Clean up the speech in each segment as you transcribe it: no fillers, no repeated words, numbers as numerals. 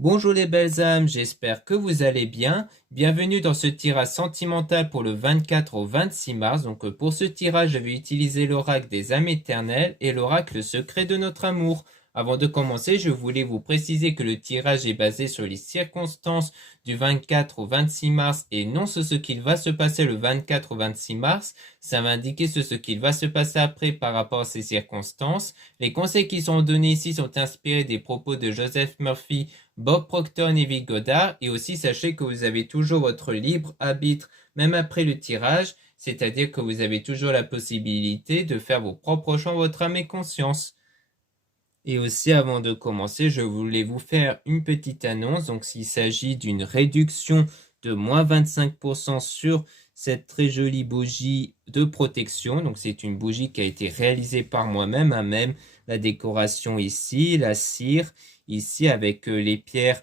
Bonjour les belles âmes, j'espère que vous allez bien. Bienvenue dans ce tirage sentimental pour le 24 au 26 mars. Pour ce tirage, je vais utiliser l'oracle des âmes éternelles et l'oracle secret de notre amour. Avant de commencer, je voulais vous préciser que le tirage est basé sur les circonstances du 24 au 26 mars et non sur ce qu'il va se passer le 24 au 26 mars. Ça va indiquer ce qu'il va se passer après par rapport à ces circonstances. Les conseils qui sont donnés ici sont inspirés des propos de Joseph Murphy, Bob Proctor et Vic Godard, et aussi sachez que vous avez toujours votre libre arbitre même après le tirage, c'est-à-dire que vous avez toujours la possibilité de faire vos propres choix, votre âme et conscience. Et aussi, avant de commencer, je voulais vous faire une petite annonce. Donc, s'il s'agit d'une réduction de moins 25% sur cette très jolie bougie de protection. Donc, c'est une bougie qui a été réalisée par moi-même, même la décoration ici, la cire ici avec les pierres,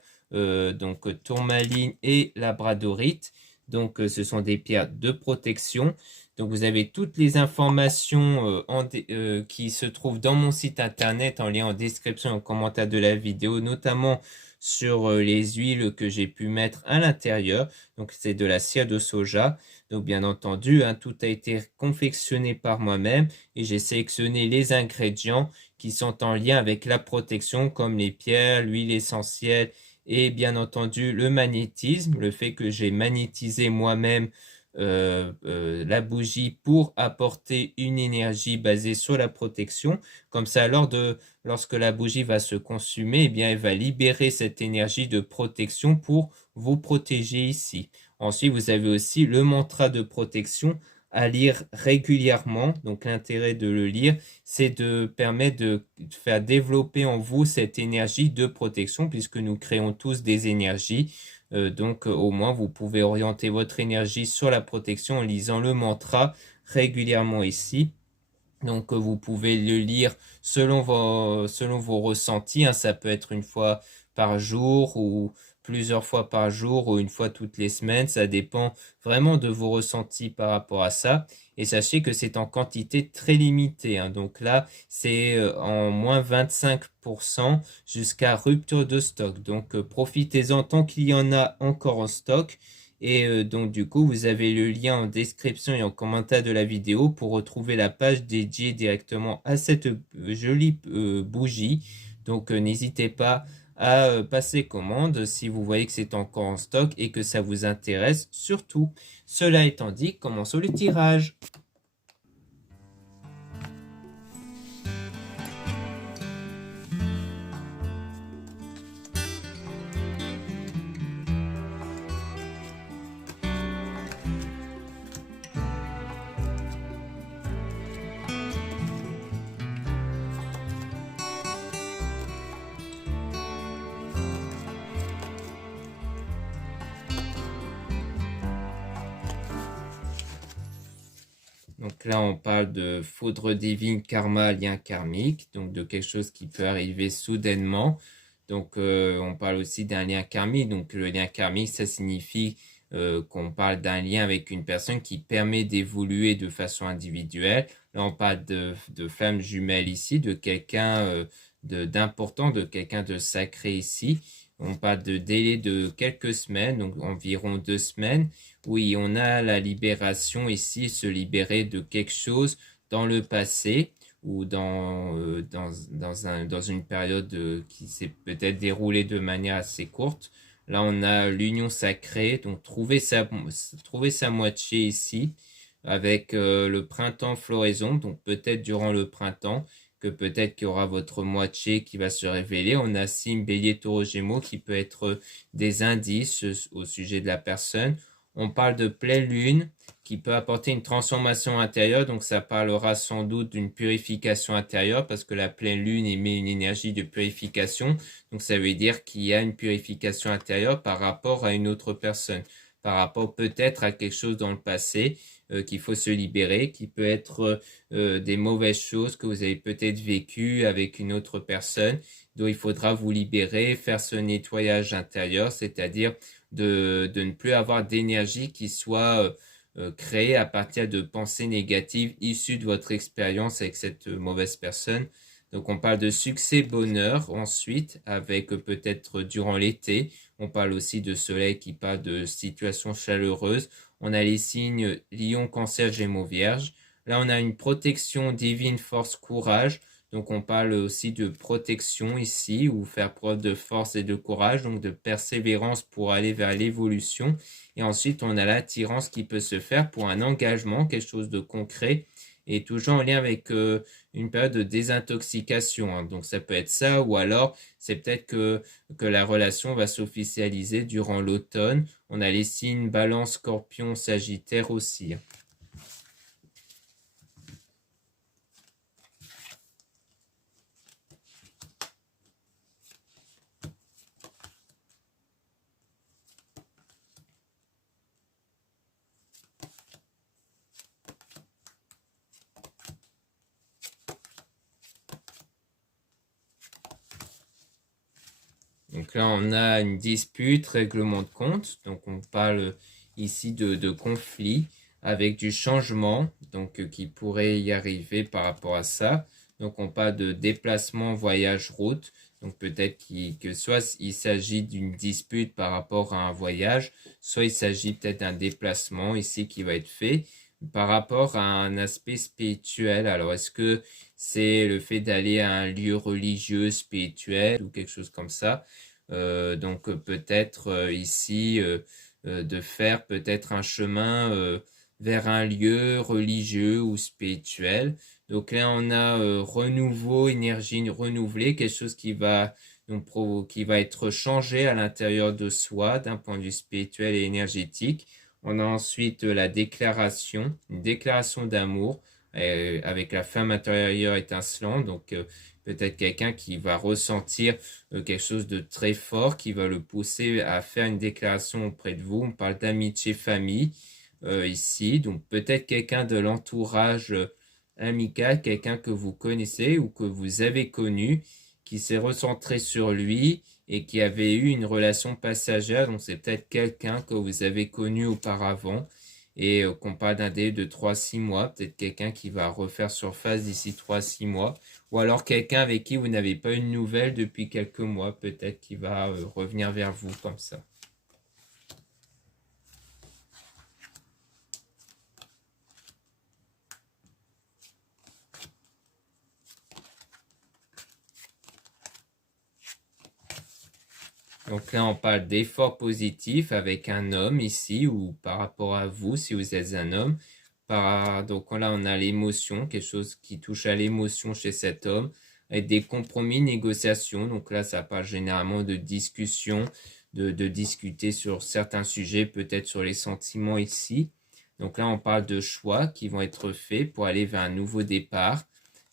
tourmaline et labradorite. Donc, ce sont des pierres de protection. Donc, vous avez toutes les informations qui se trouvent dans mon site internet en lien en description et en commentaire de la vidéo, notamment sur les huiles que j'ai pu mettre à l'intérieur. Donc, c'est de la cire de soja. Donc, bien entendu, tout a été confectionné par moi-même et j'ai sélectionné les ingrédients qui sont en lien avec la protection, comme les pierres, l'huile essentielle et bien entendu le magnétisme, le fait que j'ai magnétisé moi-même la bougie pour apporter une énergie basée sur la protection. Comme ça, lorsque la bougie va se consumer, eh bien, elle va libérer cette énergie de protection pour vous protéger ici. Ensuite, vous avez aussi le mantra de protection à lire régulièrement. Donc, l'intérêt de le lire, c'est de permettre de faire développer en vous cette énergie de protection, puisque nous créons tous des énergies. Au moins, vous pouvez orienter votre énergie sur la protection en lisant le mantra régulièrement ici. Donc, vous pouvez le lire selon vos ressentis, hein. Ça peut être une fois par jour ou plusieurs fois par jour ou une fois toutes les semaines. Ça dépend vraiment de vos ressentis par rapport à ça. Et sachez que c'est en quantité très limitée, hein. Donc là, c'est en moins 25% jusqu'à rupture de stock. Donc, profitez-en tant qu'il y en a encore en stock. Et donc du coup, vous avez le lien en description et en commentaire de la vidéo pour retrouver la page dédiée directement à cette jolie bougie. Donc n'hésitez pas à passer commande si vous voyez que c'est encore en stock et que ça vous intéresse surtout. Cela étant dit, commençons le tirage. Donc là, on parle de foudre divine, karma, lien karmique, donc de quelque chose qui peut arriver soudainement. Donc on parle aussi d'un lien karmique. Donc le lien karmique, ça signifie qu'on parle d'un lien avec une personne qui permet d'évoluer de façon individuelle. Là, on parle de flamme jumelle ici, de quelqu'un d'important, de quelqu'un de sacré ici. On parle de délai de quelques semaines, donc environ 2 semaines. Oui, on a la libération ici, se libérer de quelque chose dans le passé ou dans une période qui s'est peut-être déroulée de manière assez courte. Là, on a l'union sacrée, donc trouver sa moitié ici avec le printemps floraison, donc peut-être durant le printemps que peut-être qu'il y aura votre moitié qui va se révéler. On a signe bélier taureau gémeaux qui peut être des indices au sujet de la personne. On parle de pleine lune qui peut apporter une transformation intérieure, donc ça parlera sans doute d'une purification intérieure parce que la pleine lune émet une énergie de purification, donc ça veut dire qu'il y a une purification intérieure par rapport à une autre personne, par rapport peut-être à quelque chose dans le passé qu'il faut se libérer, qui peut être des mauvaises choses que vous avez peut-être vécues avec une autre personne, dont il faudra vous libérer, faire ce nettoyage intérieur, c'est-à-dire de ne plus avoir d'énergie qui soit créée à partir de pensées négatives issues de votre expérience avec cette mauvaise personne. Donc on parle de succès, bonheur ensuite, avec peut-être durant l'été. On parle aussi de soleil qui parle de situation chaleureuse. On a les signes Lion, Cancer, Gémeaux, Vierge. Là on a une protection divine, force, courage. Donc on parle aussi de protection ici, ou faire preuve de force et de courage, donc de persévérance pour aller vers l'évolution. Et ensuite on a l'attirance qui peut se faire pour un engagement, quelque chose de concret, et toujours en lien avec une période de désintoxication. Hein. Donc ça peut être ça, ou alors c'est peut-être que la relation va s'officialiser durant l'automne. On a les signes Balance, Scorpion, Sagittaire aussi. Hein. Donc là, on a une dispute, règlement de compte. Donc on parle ici de conflit avec du changement, donc qui pourrait y arriver par rapport à ça. Donc on parle de déplacement, voyage, route. Donc peut-être que soit il s'agit d'une dispute par rapport à un voyage, soit il s'agit peut-être d'un déplacement ici qui va être fait par rapport à un aspect spirituel. Alors est-ce que c'est le fait d'aller à un lieu religieux, spirituel ou quelque chose comme ça? Donc peut-être ici de faire peut-être un chemin vers un lieu religieux ou spirituel. Donc là on a renouveau, énergie renouvelée, quelque chose qui va donc qui va être changé à l'intérieur de soi d'un point de vue spirituel et énergétique. On a ensuite la déclaration, une déclaration d'amour avec la flamme intérieure étincelante. Donc peut-être quelqu'un qui va ressentir quelque chose de très fort, qui va le pousser à faire une déclaration auprès de vous. On parle d'amitié, famille ici. Donc peut-être quelqu'un de l'entourage amical, quelqu'un que vous connaissez ou que vous avez connu, qui s'est recentré sur lui et qui avait eu une relation passagère. Donc c'est peut-être quelqu'un que vous avez connu auparavant et qu'on parle d'un délai de 3-6 mois, peut-être quelqu'un qui va refaire surface d'ici 3-6 mois, ou alors quelqu'un avec qui vous n'avez pas eu de nouvelles depuis quelques mois, peut-être qui va revenir vers vous comme ça. Donc là, on parle d'efforts positifs avec un homme ici, ou par rapport à vous, si vous êtes un homme. Donc là, on a l'émotion, quelque chose qui touche à l'émotion chez cet homme, avec des compromis, négociations. Donc là, ça parle généralement de discussion, de discuter sur certains sujets, peut-être sur les sentiments ici. Donc là, on parle de choix qui vont être faits pour aller vers un nouveau départ.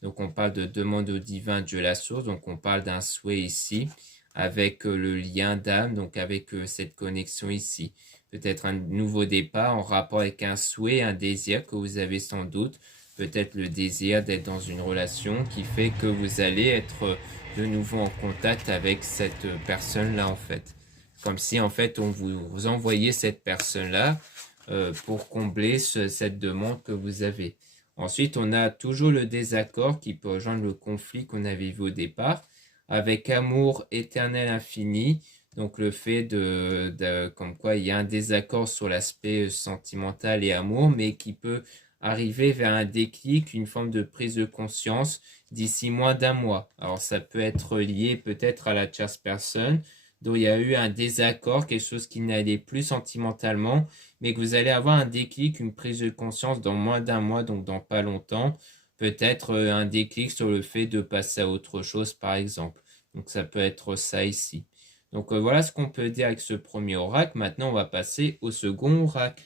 Donc on parle de demande au divin, Dieu la source. Donc on parle d'un souhait ici avec le lien d'âme, donc avec cette connexion ici. Peut-être un nouveau départ en rapport avec un souhait, un désir que vous avez sans doute. Peut-être le désir d'être dans une relation qui fait que vous allez être de nouveau en contact avec cette personne-là en fait. Comme si en fait on vous envoyait cette personne-là pour combler cette demande que vous avez. Ensuite, on a toujours le désaccord qui peut rejoindre le conflit qu'on avait vu au départ avec amour éternel infini. Donc le fait comme quoi il y a un désaccord sur l'aspect sentimental et amour, mais qui peut arriver vers un déclic, une forme de prise de conscience d'ici moins d'un mois. Alors ça peut être lié peut-être à la tierce personne, dont il y a eu un désaccord, quelque chose qui n'allait plus sentimentalement, mais que vous allez avoir un déclic, une prise de conscience dans moins d'un mois, donc dans pas longtemps. Peut-être un déclic sur le fait de passer à autre chose, par exemple. Donc ça peut être ça ici. Donc voilà ce qu'on peut dire avec ce premier oracle. Maintenant, on va passer au second oracle.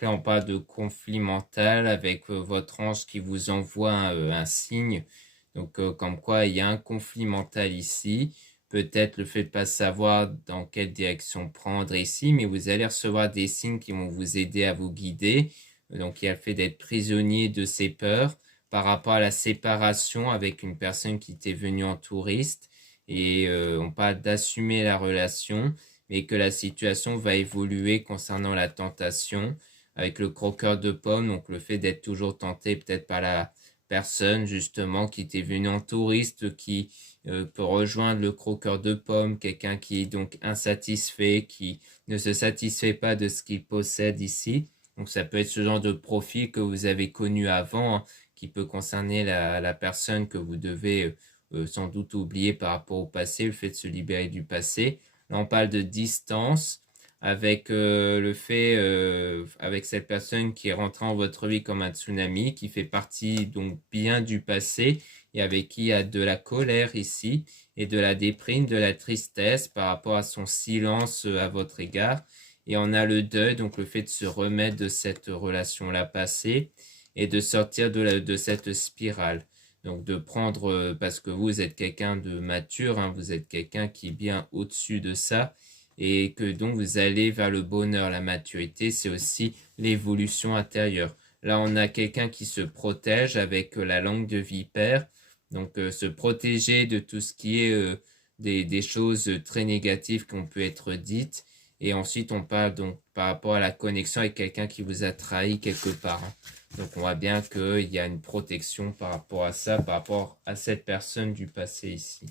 Donc là, on parle de conflit mental avec votre ange qui vous envoie un signe. Donc comme quoi il y a un conflit mental ici. Peut-être le fait de pas savoir dans quelle direction prendre ici, mais vous allez recevoir des signes qui vont vous aider à vous guider. Donc il y a le fait d'être prisonnier de ses peurs par rapport à la séparation avec une personne qui était venue en touriste. Et on parle d'assumer la relation, mais que la situation va évoluer concernant la tentation avec le croqueur de pommes, donc le fait d'être toujours tenté peut-être par la personne justement qui était venue en touriste, qui peut rejoindre le croqueur de pommes, quelqu'un qui est donc insatisfait, qui ne se satisfait pas de ce qu'il possède ici. Donc ça peut être ce genre de profil que vous avez connu avant, hein, qui peut concerner la personne que vous devez sans doute oublier par rapport au passé, le fait de se libérer du passé. Là, on parle de distance avec le fait, avec cette personne qui est rentrée en votre vie comme un tsunami, qui fait partie donc bien du passé et avec qui il y a de la colère ici et de la déprime, de la tristesse par rapport à son silence à votre égard. Et on a le deuil, donc le fait de se remettre de cette relation-là passée et de sortir de cette spirale. Donc de prendre, parce que vous êtes quelqu'un de mature, hein, vous êtes quelqu'un qui est bien au-dessus de ça, et que donc vous allez vers le bonheur, la maturité, c'est aussi l'évolution intérieure. Là, on a quelqu'un qui se protège avec la langue de vipère, donc se protéger de tout ce qui est des choses très négatives qu'on peut être dites. Et ensuite, on parle donc par rapport à la connexion avec quelqu'un qui vous a trahi quelque part, hein. Donc on voit bien qu'il y a une protection par rapport à ça, par rapport à cette personne du passé ici.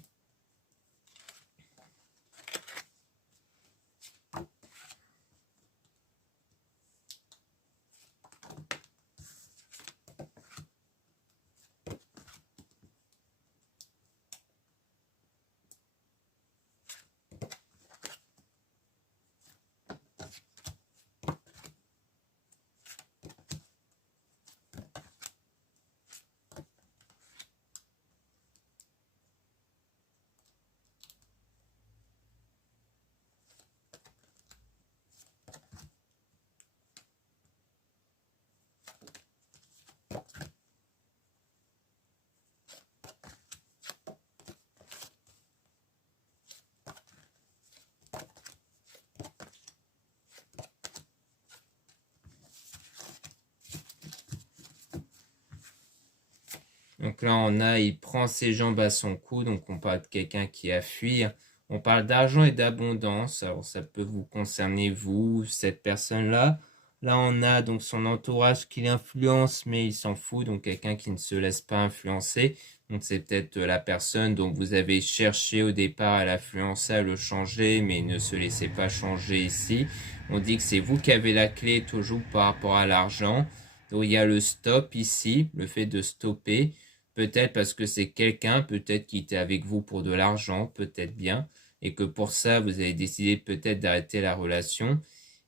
Donc là, on a, il prend ses jambes à son cou, donc on parle de quelqu'un qui a fui. On parle d'argent et d'abondance, alors ça peut vous concerner, vous, cette personne-là. Là, on a donc son entourage qui l'influence, mais il s'en fout, donc quelqu'un qui ne se laisse pas influencer. Donc c'est peut-être la personne dont vous avez cherché au départ à l'influencer, à le changer, mais ne se laissez pas changer ici. On dit que c'est vous qui avez la clé toujours par rapport à l'argent. Donc il y a le stop ici, le fait de stopper. Peut-être parce que c'est quelqu'un, peut-être qui était avec vous pour de l'argent, peut-être bien, et que pour ça, vous avez décidé peut-être d'arrêter la relation.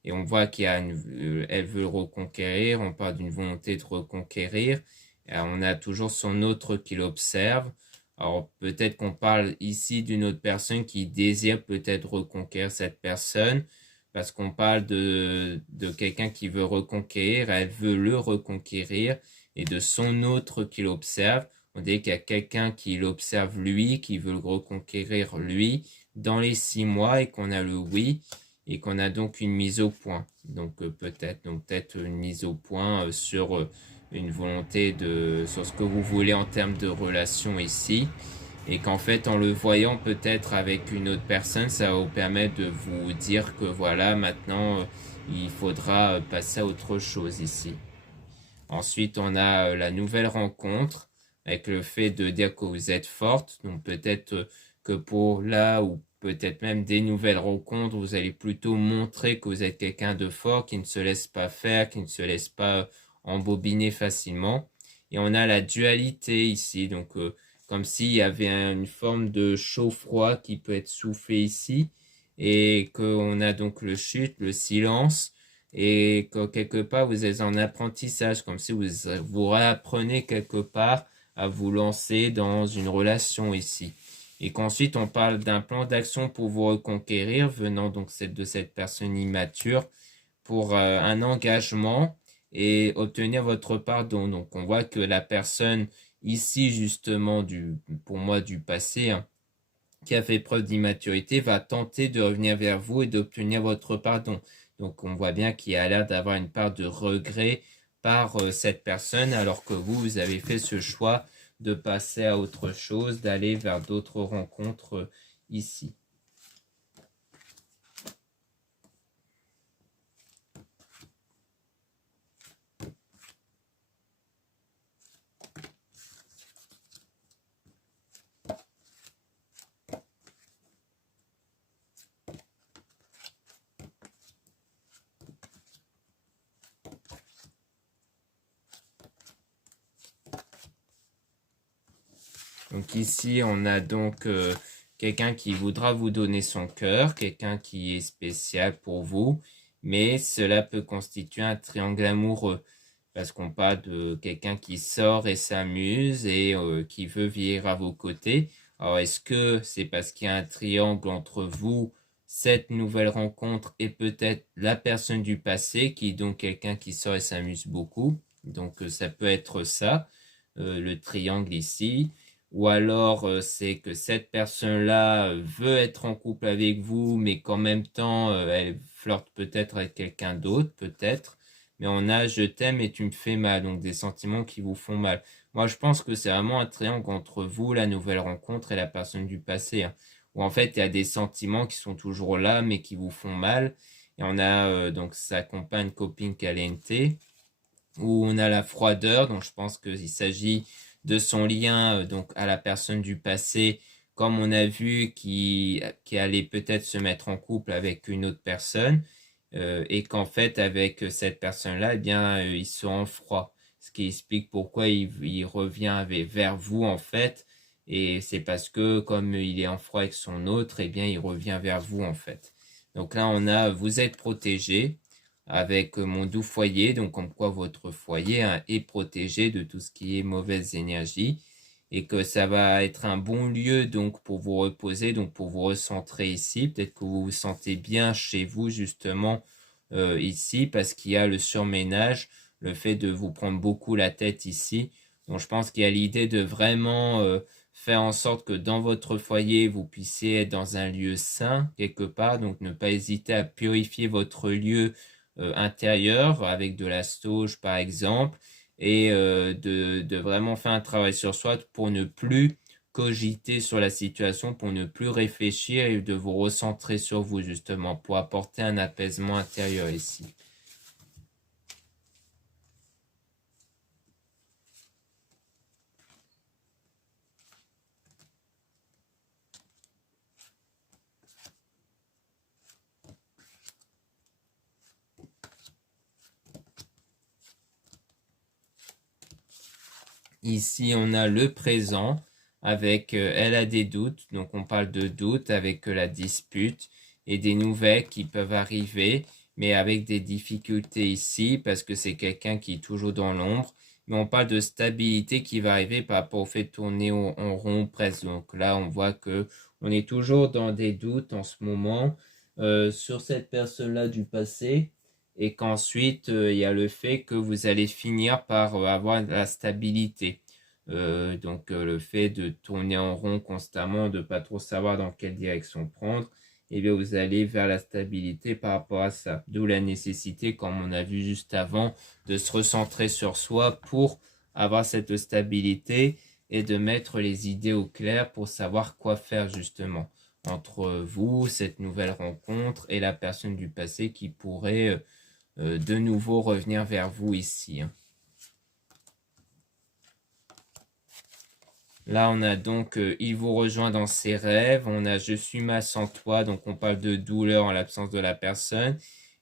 Et on voit qu'il y a elle veut le reconquérir, on parle d'une volonté de reconquérir. Et on a toujours son autre qui l'observe. Alors peut-être qu'on parle ici d'une autre personne qui désire peut-être reconquérir cette personne, parce qu'on parle de quelqu'un qui veut reconquérir, elle veut le reconquérir, et de son autre qui l'observe. On dit qu'il y a quelqu'un qui l'observe lui, qui veut le reconquérir lui, dans les 6 mois, et qu'on a le oui, et qu'on a donc une mise au point. Donc peut-être une mise au point sur une volonté sur ce que vous voulez en termes de relation ici. Et qu'en fait, en le voyant peut-être avec une autre personne, ça va vous permettre de vous dire que voilà, maintenant, il faudra passer à autre chose ici. Ensuite, on a la nouvelle rencontre avec le fait de dire que vous êtes forte. Donc peut-être que pour là ou peut-être même des nouvelles rencontres, vous allez plutôt montrer que vous êtes quelqu'un de fort, qui ne se laisse pas faire, qui ne se laisse pas embobiner facilement. Et on a la dualité ici, donc comme s'il y avait une forme de chaud-froid qui peut être soufflé ici, et qu'on a donc le chute, le silence, et que quelque part vous êtes en apprentissage, comme si vous réapprenez quelque part à vous lancer dans une relation ici. Et qu'ensuite on parle d'un plan d'action pour vous reconquérir, venant donc de cette personne immature, pour un engagement et obtenir votre pardon. Donc on voit que la personne ici justement pour moi du passé, hein, qui a fait preuve d'immaturité va tenter de revenir vers vous et d'obtenir votre pardon. Donc on voit bien qu'il y a l'air d'avoir une part de regret par cette personne alors que vous avez fait ce choix de passer à autre chose, d'aller vers d'autres rencontres ici. Donc ici, on a donc quelqu'un qui voudra vous donner son cœur, quelqu'un qui est spécial pour vous, mais cela peut constituer un triangle amoureux, parce qu'on parle de quelqu'un qui sort et s'amuse et qui veut vivre à vos côtés. Alors est-ce que c'est parce qu'il y a un triangle entre vous, cette nouvelle rencontre et peut-être la personne du passé, qui est donc quelqu'un qui sort et s'amuse beaucoup? Donc ça peut être ça, le triangle ici. Ou alors c'est que cette personne-là veut être en couple avec vous, mais qu'en même temps elle flirte peut-être avec quelqu'un d'autre, peut-être. Mais on a je t'aime et tu me fais mal, donc des sentiments qui vous font mal. Moi je pense que c'est vraiment un triangle entre vous, la nouvelle rencontre et la personne du passé, hein, où en fait il y a des sentiments qui sont toujours là, mais qui vous font mal. Et on a donc sa compagne copine caliente, où on a la froideur, donc je pense qu'il s'agit de son lien donc à la personne du passé, comme on a vu qui allait peut-être se mettre en couple avec une autre personne, et qu'en fait avec cette personne-là, eh bien ils sont en froid, ce qui explique pourquoi il revient vers vous en fait, et c'est parce que comme il est en froid avec son autre, eh bien il revient vers vous en fait. Donc là on a vous êtes protégé avec mon doux foyer, donc comme quoi votre foyer hein, est protégé de tout ce qui est mauvaise énergie et que ça va être un bon lieu donc pour vous reposer, donc pour vous recentrer ici. Peut-être que vous vous sentez bien chez vous justement ici parce qu'il y a le surménage, le fait de vous prendre beaucoup la tête ici. Donc je pense qu'il y a l'idée de vraiment faire en sorte que dans votre foyer, vous puissiez être dans un lieu sain quelque part, donc ne pas hésiter à purifier votre lieu intérieur avec de la sauge par exemple et de vraiment faire un travail sur soi pour ne plus cogiter sur la situation, pour ne plus réfléchir et de vous recentrer sur vous justement pour apporter un apaisement intérieur ici. Ici, on a le présent avec elle a des doutes, donc on parle de doutes avec la dispute et des nouvelles qui peuvent arriver, mais avec des difficultés ici parce que c'est quelqu'un qui est toujours dans l'ombre. Mais on parle de stabilité qui va arriver par rapport au fait de tourner en rond presque. Donc là, on voit que on est toujours dans des doutes en ce moment sur cette personne-là du passé et qu'ensuite il y a le fait que vous allez finir par avoir la stabilité. Donc le fait de tourner en rond constamment, de pas trop savoir dans quelle direction prendre, et bien vous allez vers la stabilité par rapport à ça. D'où la nécessité, comme on a vu juste avant, de se recentrer sur soi pour avoir cette stabilité et de mettre les idées au clair pour savoir quoi faire justement entre vous, cette nouvelle rencontre et la personne du passé qui pourrait de nouveau revenir vers vous ici. Hein. Là, on a donc il vous rejoint dans ses rêves. On a je suis mal sans toi. Donc, on parle de douleur en l'absence de la personne.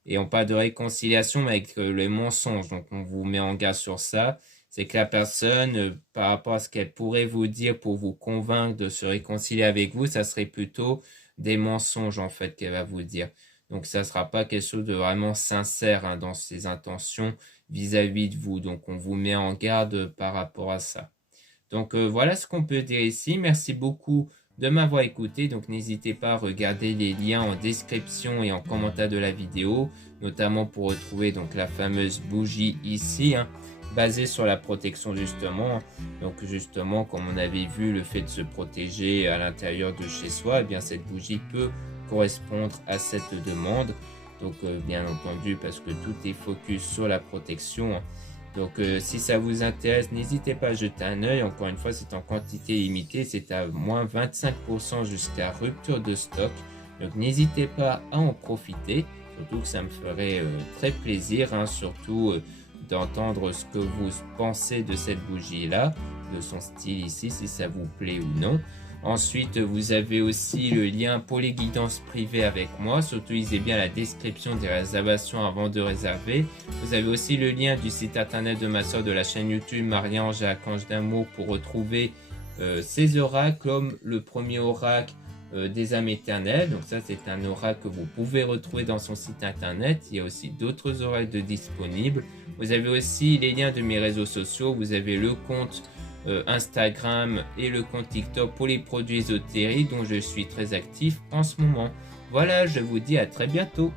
Et on parle de réconciliation mais avec les mensonges. Donc, on vous met en garde sur ça. C'est que la personne, par rapport à ce qu'elle pourrait vous dire pour vous convaincre de se réconcilier avec vous, ça serait plutôt des mensonges en fait qu'elle va vous dire. Donc, ça ne sera pas quelque chose de vraiment sincère hein, dans ses intentions vis-à-vis de vous. Donc, on vous met en garde par rapport à ça. Donc voilà ce qu'on peut dire ici. Merci beaucoup de m'avoir écouté. Donc n'hésitez pas à regarder les liens en description et en commentaire de la vidéo, notamment pour retrouver donc la fameuse bougie ici, basée sur la protection justement. Donc justement, comme on avait vu, le fait de se protéger à l'intérieur de chez soi, eh bien cette bougie peut correspondre à cette demande. Donc bien entendu, parce que tout est focus sur la protection. Donc si ça vous intéresse, n'hésitez pas à jeter un œil. Encore une fois, c'est en quantité limitée, c'est à moins 25% jusqu'à rupture de stock. Donc n'hésitez pas à en profiter, surtout que ça me ferait très plaisir, surtout d'entendre ce que vous pensez de cette bougie là, de son style ici, si ça vous plaît ou non. Ensuite, vous avez aussi le lien pour les guidances privées avec moi. Surtout, lisez bien la description des réservations avant de réserver. Vous avez aussi le lien du site internet de ma soeur, de la chaîne YouTube Marie-Ange Archange d'Amour, pour retrouver ces oracles, comme le premier oracle des âmes éternelles. Donc ça, c'est un oracle que vous pouvez retrouver dans son site internet. Il y a aussi d'autres oracles disponibles. Vous avez aussi les liens de mes réseaux sociaux. Vous avez le compte Instagram et le compte TikTok pour les produits ésotériques dont je suis très actif en ce moment. Voilà, je vous dis à très bientôt.